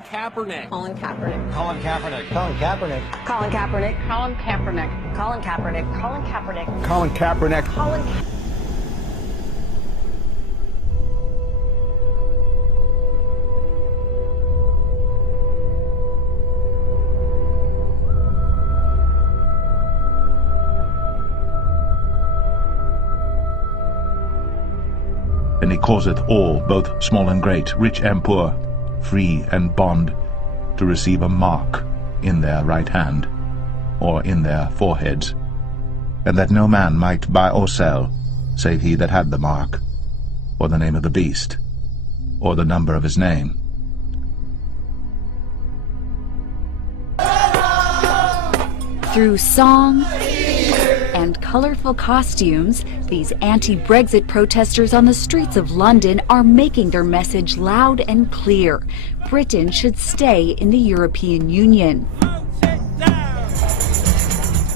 Colin Kaepernick. Colin Kaepernick. Colin Kaepernick. Colin Kaepernick. Colin Kaepernick. Colin Kaepernick. Colin Kaepernick. Colin Kaepernick. Colin Kaepernick. Colin And he causeth all, both small and great, rich and poor, free and bond, to receive a mark in their right hand, or in their foreheads, and that no man might buy or sell, save he that had the mark, or the name of the beast, or the number of his name. Through song and colorful costumes, these anti-Brexit protesters on the streets of London are making their message loud and clear. Britain should stay in the European Union.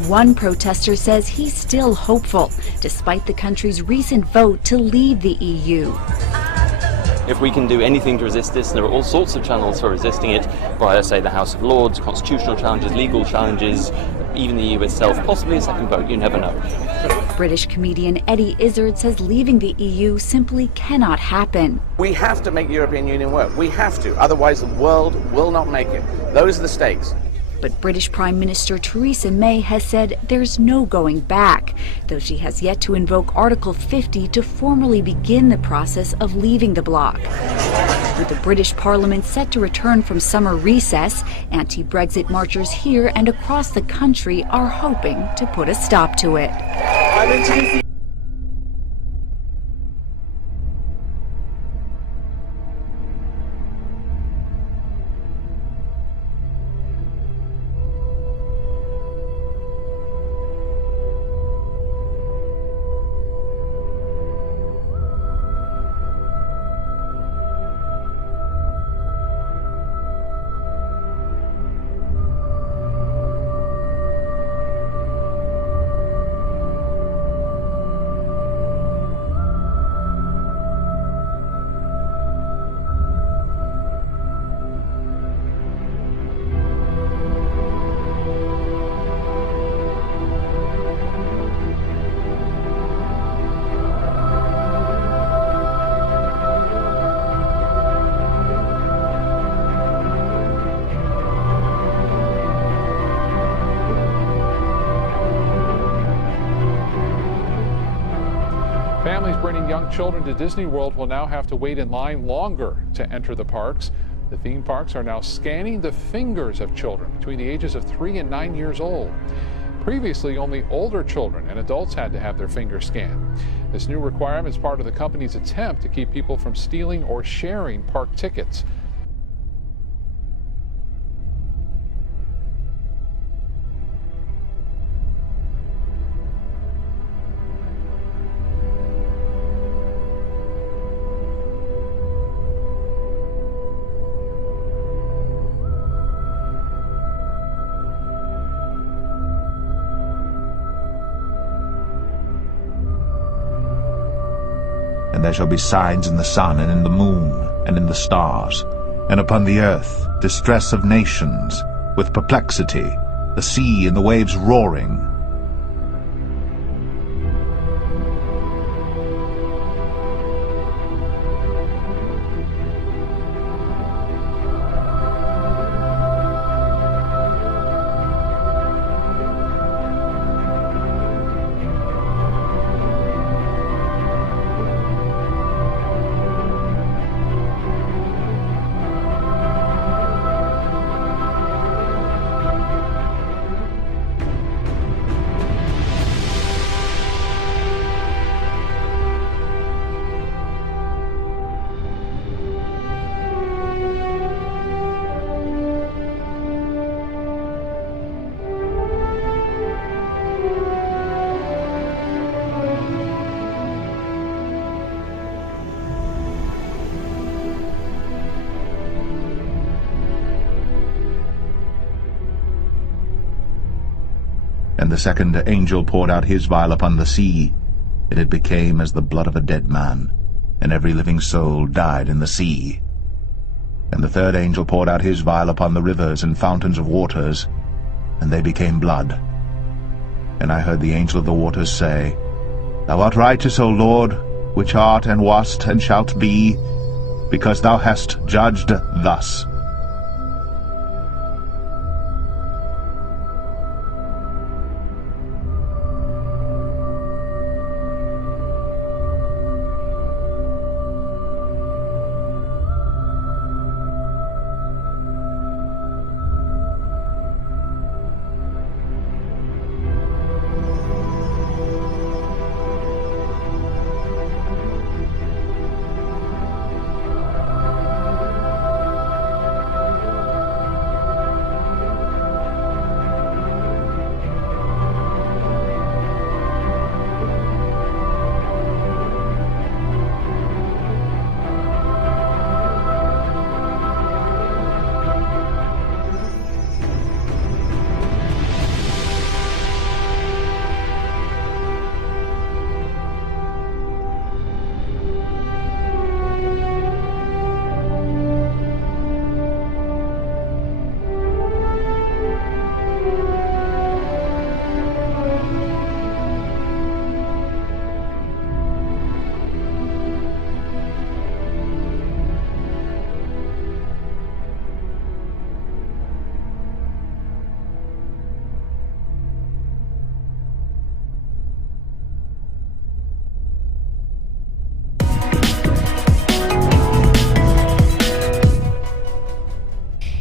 One protester says he's still hopeful, despite the country's recent vote to leave the EU. If we can do anything to resist this, and there are all sorts of channels for resisting it, via, say, the House of Lords, constitutional challenges, legal challenges, even the EU itself, possibly a second vote, you never know. British comedian Eddie Izzard says leaving the EU simply cannot happen. We have to make the European Union work. We have to. Otherwise, the world will not make it. Those are the stakes. But British Prime Minister Theresa May has said there's no going back, though she has yet to invoke Article 50 to formally begin the process of leaving the bloc. With the British Parliament set to return from summer recess, anti-Brexit marchers here and across the country are hoping to put a stop to it. Families bringing young children to Disney World will now have to wait in line longer to enter the parks. The theme parks are now scanning the fingers of children between the ages of 3 and 9 years old. Previously, only older children and adults had to have their fingers scanned. This new requirement is part of the company's attempt to keep people from stealing or sharing park tickets. And there shall be signs in the sun, and in the moon, and in the stars, and upon the earth distress of nations, with perplexity, the sea and the waves roaring. And the second angel poured out his vial upon the sea, and it became as the blood of a dead man, and every living soul died in the sea. And the third angel poured out his vial upon the rivers and fountains of waters, and they became blood. And I heard the angel of the waters say, Thou art righteous, O Lord, which art and wast and shalt be, because thou hast judged thus.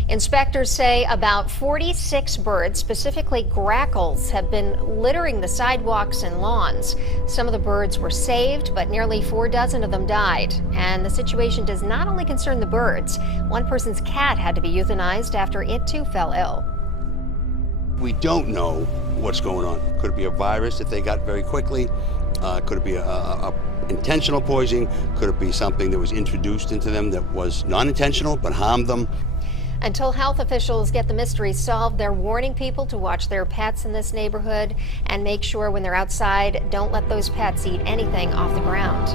Inspectors say about 46 birds, specifically grackles, have been littering the sidewalks and lawns. Some of the birds were saved, but nearly 4 dozen of them died. And the situation does not only concern the birds. One person's cat had to be euthanized after it too fell ill. We don't know what's going on. Could it be a virus that they got very quickly? Could it be a intentional poisoning? Could it be something that was introduced into them that was non-intentional but harmed them? Until health officials get the mystery solved, they're warning people to watch their pets in this neighborhood and make sure when they're outside, don't let those pets eat anything off the ground.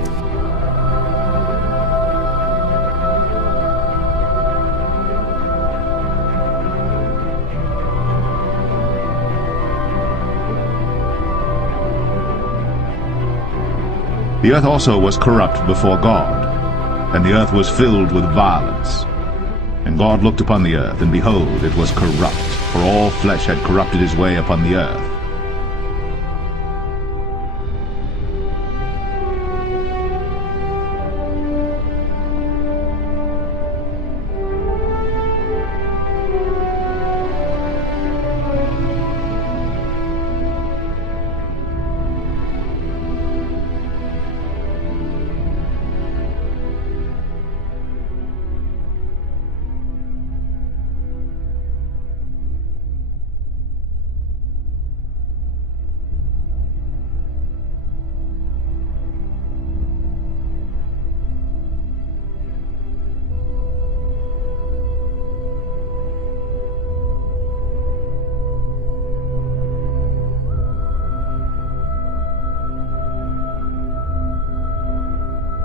The earth also was corrupt before God, and the earth was filled with violence. And God looked upon the earth, and behold, it was corrupt, for all flesh had corrupted his way upon the earth.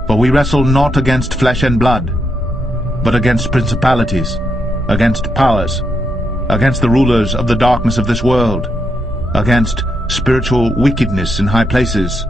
For we wrestle not against flesh and blood, but against principalities, against powers, against the rulers of the darkness of this world, against spiritual wickedness in high places.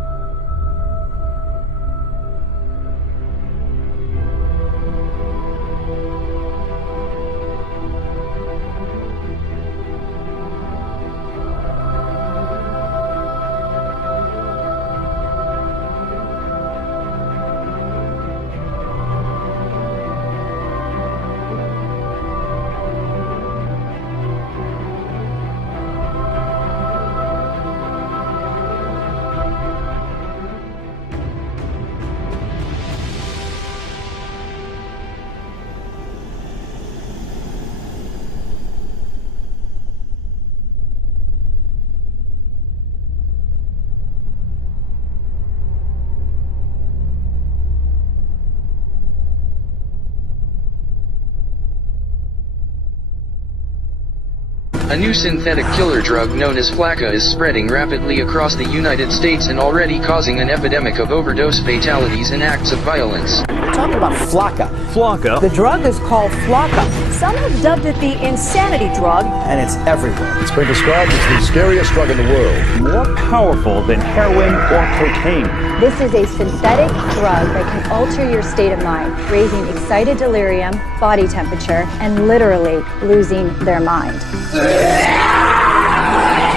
A new synthetic killer drug known as Flakka is spreading rapidly across the United States and already causing an epidemic of overdose fatalities and acts of violence. We're talking about Flakka. Flakka? The drug is called Flakka. Some have dubbed it the insanity drug. And it's everywhere. It's been described as the scariest drug in the world. More powerful than heroin or cocaine. This is a synthetic drug that can alter your state of mind, raising excited delirium, body temperature, and literally losing their mind.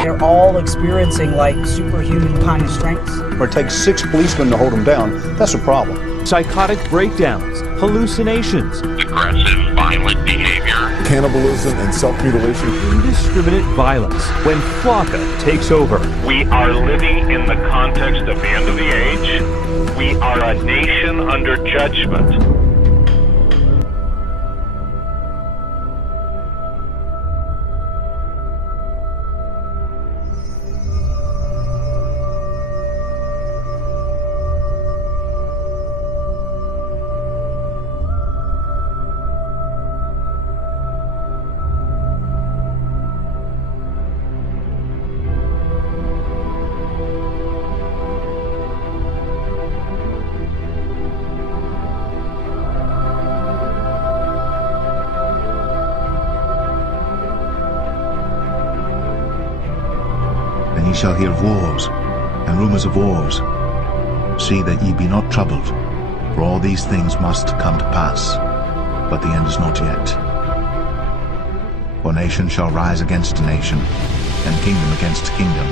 They're all experiencing like superhuman kind of strengths. Or it takes 6 policemen to hold them down. That's a problem. Psychotic breakdowns, hallucinations, aggressive, violent behavior, cannibalism and self-mutilation, indiscriminate violence. When Flakka takes over, we are living in the context of the end of the age. We are a nation under judgment. Ye shall hear of wars, and rumours of wars. See that ye be not troubled, for all these things must come to pass, but the end is not yet. For nation shall rise against nation, and kingdom against kingdom.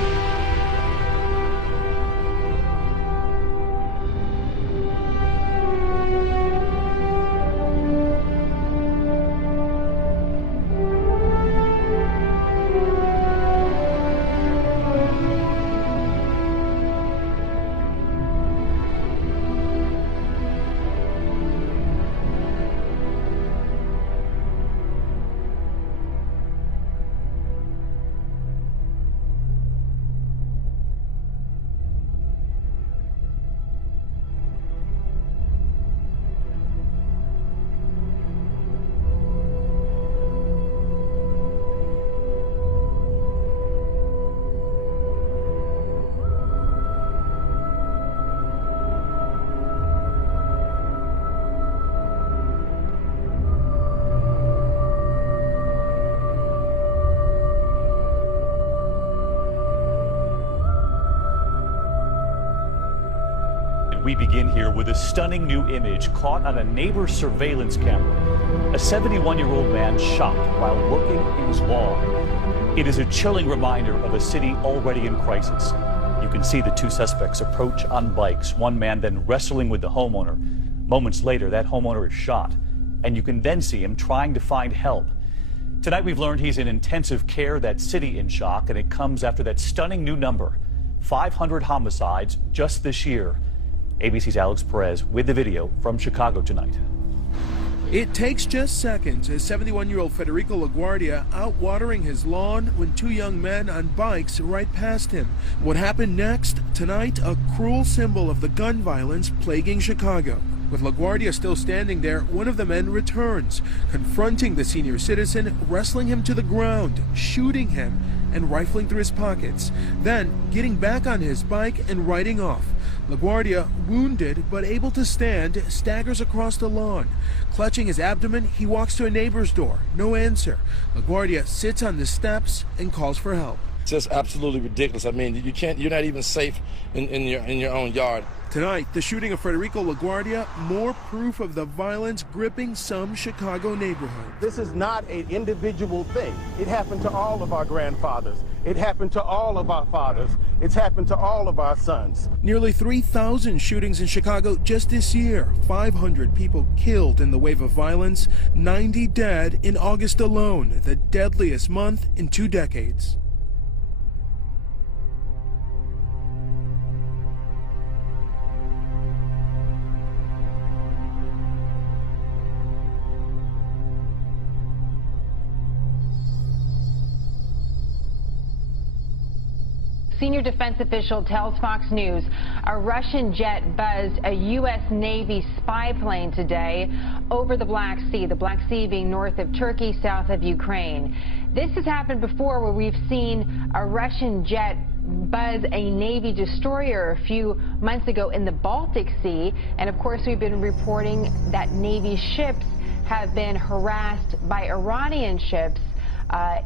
We begin here with a stunning new image caught on a neighbor's surveillance camera. A 71-year-old man shot while working in his lawn. It is a chilling reminder of a city already in crisis. You can see the two suspects approach on bikes, one man then wrestling with the homeowner. Moments later, that homeowner is shot, and you can then see him trying to find help. Tonight we've learned he's in intensive care, that city in shock, and it comes after that stunning new number, 500 homicides just this year. ABC's Alex Perez with the video from Chicago tonight. It takes just seconds as 71-year-old Federico LaGuardia out watering his lawn when two young men on bikes right past him. What happened next? Tonight, a cruel symbol of the gun violence plaguing Chicago. With LaGuardia still standing there, one of the men returns, confronting the senior citizen, wrestling him to the ground, shooting him, and rifling through his pockets. Then, getting back on his bike and riding off. LaGuardia, wounded but able to stand, staggers across the lawn. Clutching his abdomen, he walks to a neighbor's door. No answer. LaGuardia sits on the steps and calls for help. It's just absolutely ridiculous. I mean, you're not even safe in your own yard. Tonight, the shooting of Federico LaGuardia, more proof of the violence gripping some Chicago neighborhoods. This is not an individual thing. It happened to all of our grandfathers. It happened to all of our fathers. It's happened to all of our sons. Nearly 3,000 shootings in Chicago just this year. 500 people killed in the wave of violence. 90 dead in August alone, the deadliest month in 2 decades. Senior defense official tells Fox News a Russian jet buzzed a U.S. Navy spy plane today over the Black Sea being north of Turkey, south of Ukraine. This has happened before, where we've seen a Russian jet buzz a Navy destroyer a few months ago in the Baltic Sea. And of course, we've been reporting that Navy ships have been harassed by Iranian ships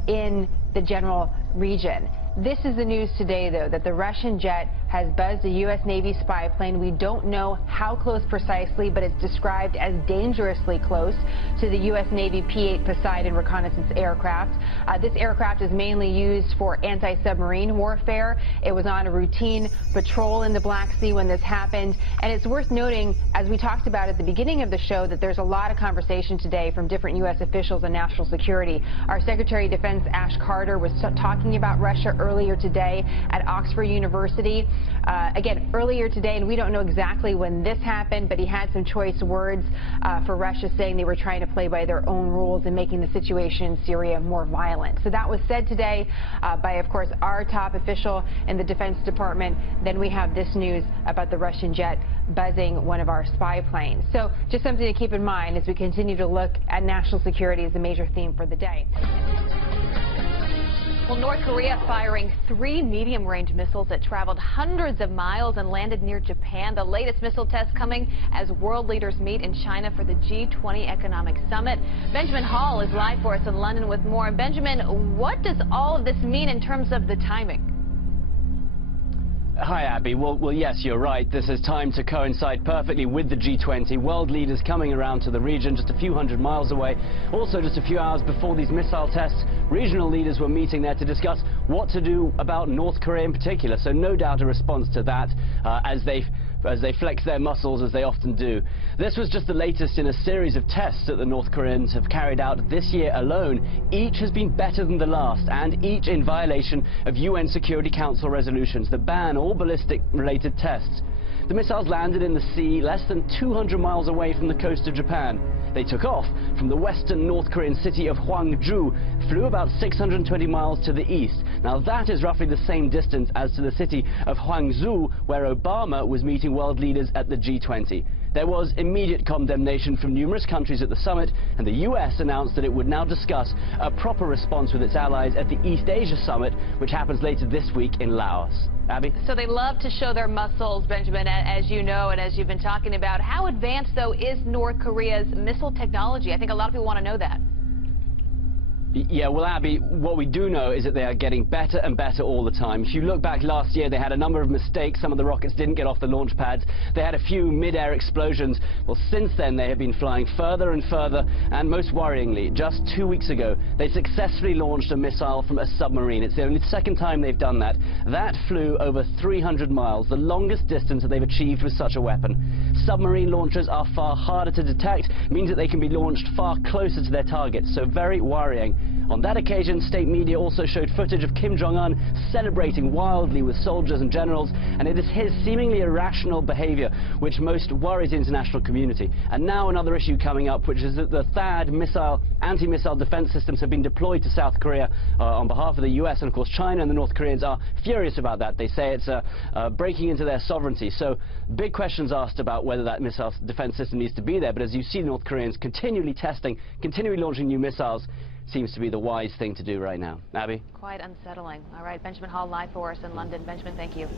in the general region. This is the news today, though, that the Russian jet has buzzed a U.S. Navy spy plane. We don't know how close precisely, but it's described as dangerously close to the U.S. Navy P-8 Poseidon reconnaissance aircraft. This aircraft is mainly used for anti-submarine warfare. It was on a routine patrol in the Black Sea when this happened. And it's worth noting, as we talked about at the beginning of the show, that there's a lot of conversation today from different U.S. officials on national security. Our Secretary of Defense Ash Carter was talking about Russia earlier today at Oxford University. Again, earlier today, and we don't know exactly when this happened, but he had some choice words for Russia, saying they were trying to play by their own rules and making the situation in Syria more violent. So that was said today by, of course, our top official in the Defense Department. Then we have this news about the Russian jet buzzing one of our spy planes. So just something to keep in mind as we continue to look at national security as a major theme for the day. Well, North Korea firing 3 medium-range missiles that traveled hundreds of miles and landed near Japan. The latest missile test coming as world leaders meet in China for the G20 Economic Summit. Benjamin Hall is live for us in London with more. Benjamin, what does all of this mean in terms of the timing? Hi, Abby. Well, yes, you're right. This is timed to coincide perfectly with the G20. World leaders coming around to the region just a few hundred miles away. Also, just a few hours before these missile tests, regional leaders were meeting there to discuss what to do about North Korea in particular. So no doubt a response to that as they flex their muscles, as they often do. This was just the latest in a series of tests that the North Koreans have carried out this year alone. Each has been better than the last, and each in violation of UN Security Council resolutions that ban all ballistic-related tests. The missiles landed in the sea less than 200 miles away from the coast of Japan. They took off from the western North Korean city of Hwangju, flew about 620 miles to the east. Now that is roughly the same distance as to the city of Hwangju, where Obama was meeting world leaders at the G20. There was immediate condemnation from numerous countries at the summit, and the US announced that it would now discuss a proper response with its allies at the East Asia Summit, which happens later this week in Laos. Abby? So they love to show their muscles, Benjamin, as you know, and as you've been talking about. How advanced, though, is North Korea's missile technology? I think a lot of people want to know that. Yeah, well, Abby, what we do know is that they are getting better and better all the time. If you look back last year, they had a number of mistakes. Some of the rockets didn't get off the launch pads. They had a few mid-air explosions. Well, since then, they have been flying further and further, and most worryingly, just 2 weeks ago, they successfully launched a missile from a submarine. It's the only second time they've done that. That flew over 300 miles, the longest distance that they've achieved with such a weapon. Submarine launchers are far harder to detect, means that they can be launched far closer to their targets, so very worrying. On that occasion, state media also showed footage of Kim Jong-un celebrating wildly with soldiers and generals, and it is his seemingly irrational behavior which most worries the international community. And now another issue coming up, which is that the THAAD anti-missile defense systems have been deployed to South Korea on behalf of the US, and of course China and the North Koreans are furious about that. They say it's breaking into their sovereignty. So big questions asked about whether that missile defense system needs to be there, but as you see the North Koreans continually testing, continually launching new missiles, seems to be the wise thing to do right now. Abby? Quite unsettling. All right, Benjamin Hall live for us in London. Benjamin, thank you.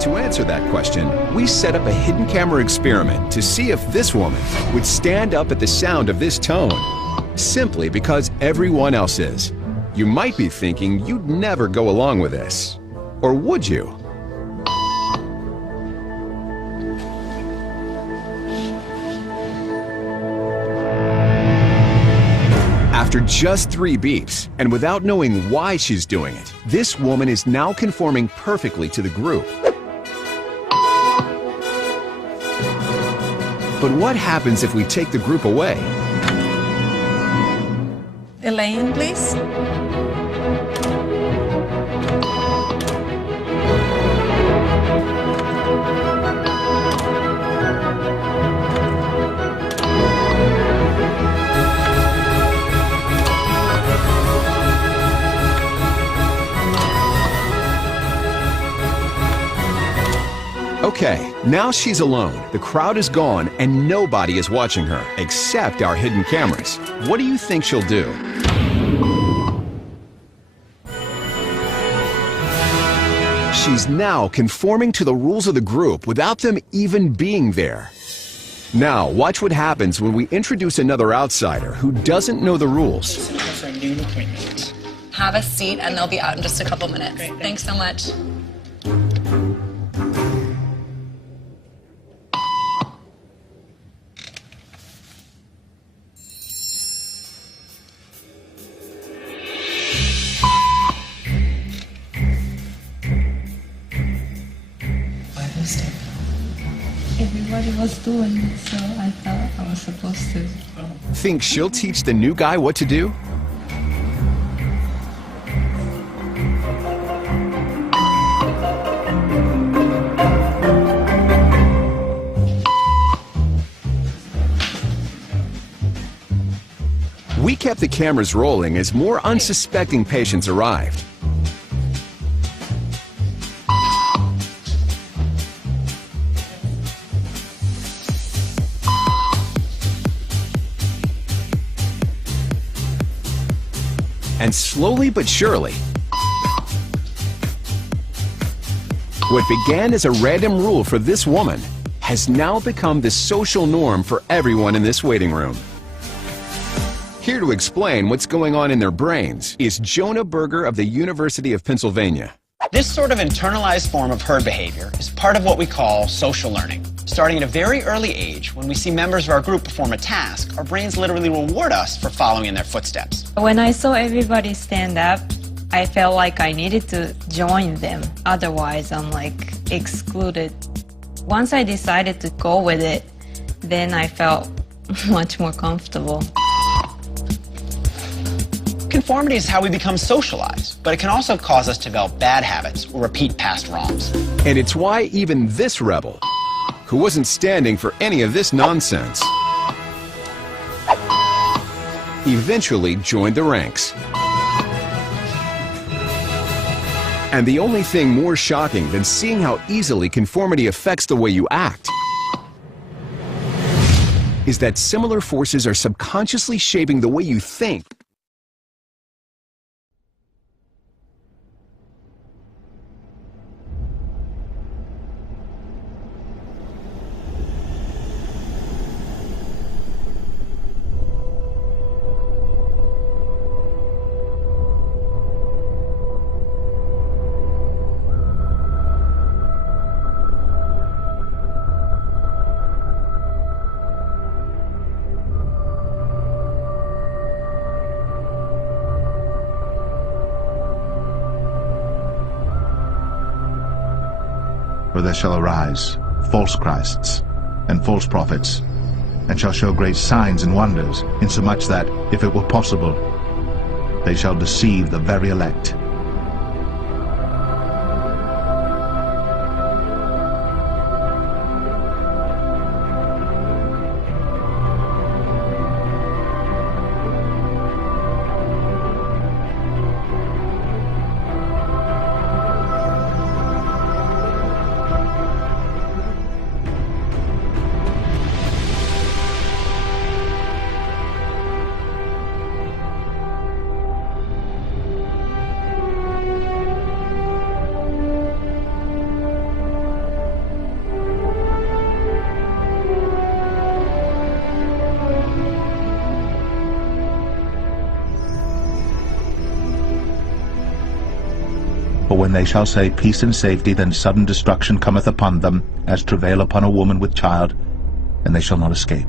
To answer that question, we set up a hidden camera experiment to see if this woman would stand up at the sound of this tone, simply because everyone else is. You might be thinking you'd never go along with this. Or would you? After just 3 beeps, and without knowing why she's doing it, this woman is now conforming perfectly to the group. But what happens if we take the group away? Elaine, please. Okay, now she's alone. The crowd is gone and nobody is watching her, except our hidden cameras. What do you think she'll do? She's now conforming to the rules of the group without them even being there. Now, watch what happens when we introduce another outsider who doesn't know the rules. Have a seat and they'll be out in just a couple minutes. Great, thanks so much. Everybody was doing it, so I thought I was supposed to. Think she'll teach the new guy what to do? We kept the cameras rolling as more unsuspecting patients arrived. And slowly but surely, what began as a random rule for this woman has now become the social norm for everyone in this waiting room. Here to explain what's going on in their brains is Jonah Berger of the University of Pennsylvania. This sort of internalized form of herd behavior is part of what we call social learning. Starting at a very early age, when we see members of our group perform a task, our brains literally reward us for following in their footsteps. When I saw everybody stand up, I felt like I needed to join them. Otherwise, I'm like excluded. Once I decided to go with it, then I felt much more comfortable. Conformity is how we become socialized, but it can also cause us to develop bad habits or repeat past wrongs. And it's why even this rebel, who wasn't standing for any of this nonsense, eventually joined the ranks. And the only thing more shocking than seeing how easily conformity affects the way you act is that similar forces are subconsciously shaping the way you think. For there shall arise false Christs and false prophets, and shall show great signs and wonders, insomuch that, if it were possible, they shall deceive the very elect. For when they shall say peace and safety, then sudden destruction cometh upon them, as travail upon a woman with child, and they shall not escape.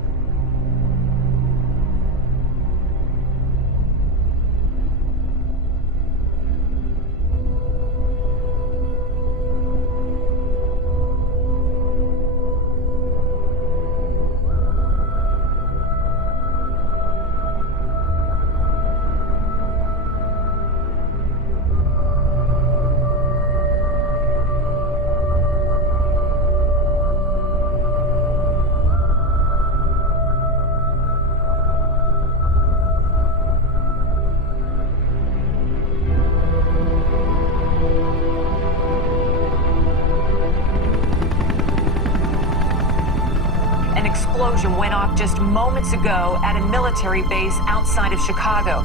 An explosion went off just moments ago at a military base outside of Chicago.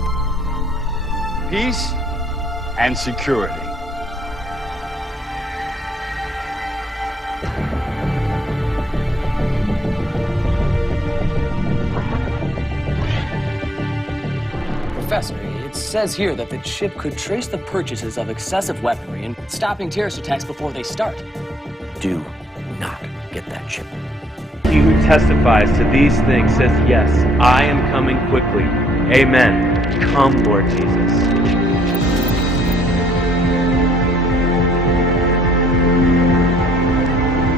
Peace and security. Professor, it says here that the chip could trace the purchases of excessive weaponry and stopping terrorist attacks before they start. Do not get that chip. He who testifies to these things says, yes, I am coming quickly. Amen. Come, Lord Jesus.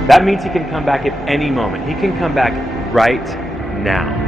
That means he can come back at any moment. He can come back right now.